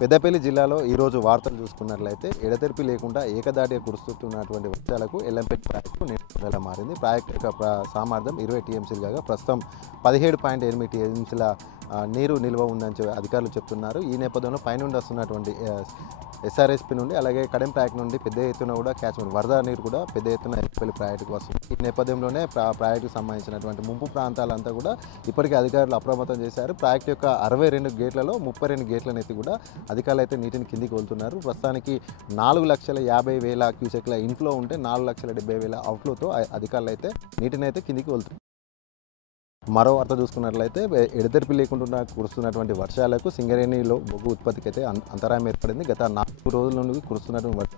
పెద్దపల్లి జిల్లాలో ఈరోజు వార్తలు చూసుకున్నట్లయితే ఎడతెరిపి లేకుండా ఏకదాటిగా కురుస్తున్నటువంటి వర్షాలకు ఎల్లంపేట ప్రాజెక్టు నీటిగా మారింది. ప్రాజెక్టు యొక్క సామర్థ్యం 20 టీఎంసీలు కాగా ప్రస్తుతం 17.8 టీఎంసీల నీరు నిల్వ ఉందని అధికారులు చెప్తున్నారు. ఈ నేపథ్యంలో పైనుండి వస్తున్నటువంటి ఎస్ఆర్ఎస్పీ నుండి అలాగే కడెం ప్రాజెక్టు నుండి పెద్ద ఎత్తున కూడా క్యాచ్మెంట్ వరద నీరు కూడా పెద్ద ఎత్తున ఎల్లంపల్లి ప్రాజెక్టుకు వస్తుంది. ఈ నేపథ్యంలోనే ప్రాజెక్టుకు సంబంధించినటువంటి ముంపు ప్రాంతాలంతా కూడా ఇప్పటికే అధికారులు అప్రమత్తం చేశారు. ప్రాజెక్టు యొక్క 62 గేట్లలో 32 గేట్లను ఎత్తి కూడా అధికారులు అయితే నీటిని కిందికి వెళ్తున్నారు. ప్రస్తుతానికి 4,50,000 క్యూసెక్ల ఇన్ఫ్లో ఉంటే 4,70,000 అవుట్ఫ్లోతో అధికారులు అయితే నీటిని అయితే కిందికి వెళ్తున్నారు. మరో వార్త చూసుకున్నట్లయితే ఎడతెరిపి లేకుండా కురుస్తున్నటువంటి వర్షాలకు సింగరేణిలో బొగ్గు ఉత్పత్తికి అయితే అంతరాయం ఏర్పడింది. గత 4 రోజుల నుండి కురుస్తున్నటువంటి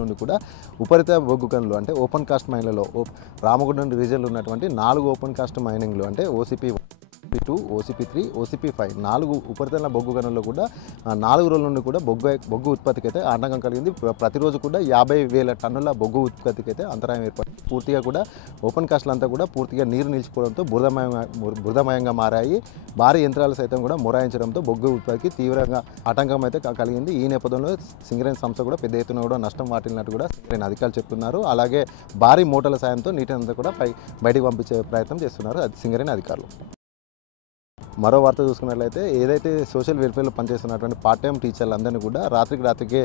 నుండి కూడా ఉపరితల బొగ్గు గనులు అంటే ఓపెన్ కాస్ట్ మైన్లలో రామగుండం రీజియన్లో ఉన్నటువంటి 4 ఓపెన్ కాస్ట్ మైనింగ్లు అంటే OCP2, OCP3, OCP5 4 ఉపరితల బొగ్గు గనుల్లో కూడా 4 రోజుల నుండి కూడా బొగ్గు ఉత్పత్తికి అయితే ఆటంకం కలిగింది. ప్రతిరోజు కూడా 50,000 టన్నుల బొగ్గు ఉత్పత్తికి అయితే అంతరాయం ఏర్పడింది. పూర్తిగా కూడా ఓపెన్ కాస్ట్లు అంతా కూడా పూర్తిగా నీరు నిలిచిపోవడంతో బురదమయంగా మారాయి. భారీ యంత్రాలు సైతం కూడా మొరాయించడంతో బొగ్గు ఉత్పత్తికి తీవ్రంగా ఆటంకం అయితే కలిగింది. ఈ నేపథ్యంలో సింగరేణి సంస్థ కూడా పెద్ద ఎత్తున కూడా నష్టం వాటిల్లినట్టు కూడా సింగరేణి అధికారులు చెప్తున్నారు. అలాగే భారీ మోటార్ల సాయంతో నీటిని అంతా కూడా బయటికి పంపించే ప్రయత్నం చేస్తున్నారు సింగరేణి అధికారులు. మరో వార్త చూసుకున్నట్లయితే ఏదైతే సోషల్ వెల్ఫేర్లో పనిచేస్తున్నటువంటి పార్ట్ టైం టీచర్లందరినీ కూడా రాత్రికే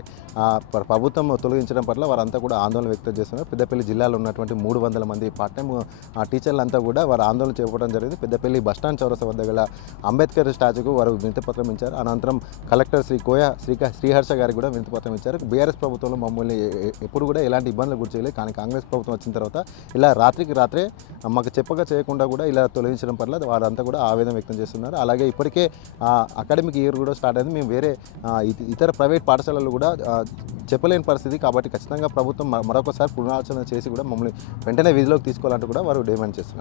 ప్రభుత్వం తొలగించడం పట్ల వారంతా కూడా ఆందోళన వ్యక్తం చేస్తున్నారు. పెద్దపల్లి జిల్లాలో ఉన్నటువంటి 300 మంది పార్ట్ టైం టీచర్లంతా కూడా వారు ఆందోళన చేపట్టడం జరిగింది. పెద్దపల్లి బస్టాండ్ చౌరస్తా వద్ద గల అంబేద్కర్ స్టాచ్యూకు వారు వినతిపత్రం ఇచ్చారు. అనంతరం కలెక్టర్ శ్రీహర్ష గారికి కూడా వినతిపత్రం ఇచ్చారు. బీఆర్ఎస్ ప్రభుత్వంలో మమ్మల్ని ఎప్పుడు కూడా ఎలాంటి ఇబ్బందులు గురి చేయలేదు, కానీ కాంగ్రెస్ ప్రభుత్వం వచ్చిన తర్వాత ఇలా రాత్రే మాకు చేయకుండా కూడా ఇలా తొలగించడం పట్ల వారంతా కూడా ఆవేదన వ్యక్తం చేస్తున్నారు. అలాగే ఇప్పటికే అకాడమిక్ ఇయర్ కూడా స్టార్ట్ అయింది. మేము వేరే ఇతర ప్రైవేట్ పాఠశాలలు కూడా చెప్పలేని పరిస్థితి కాబట్టి ఖచ్చితంగా ప్రభుత్వం మరొకసారి పునరాలోచన చేసి కూడా మమ్మల్ని వెంటనే విధిలోకి తీసుకోవాలంటూ కూడా వారు డిమాండ్ చేస్తున్నారు.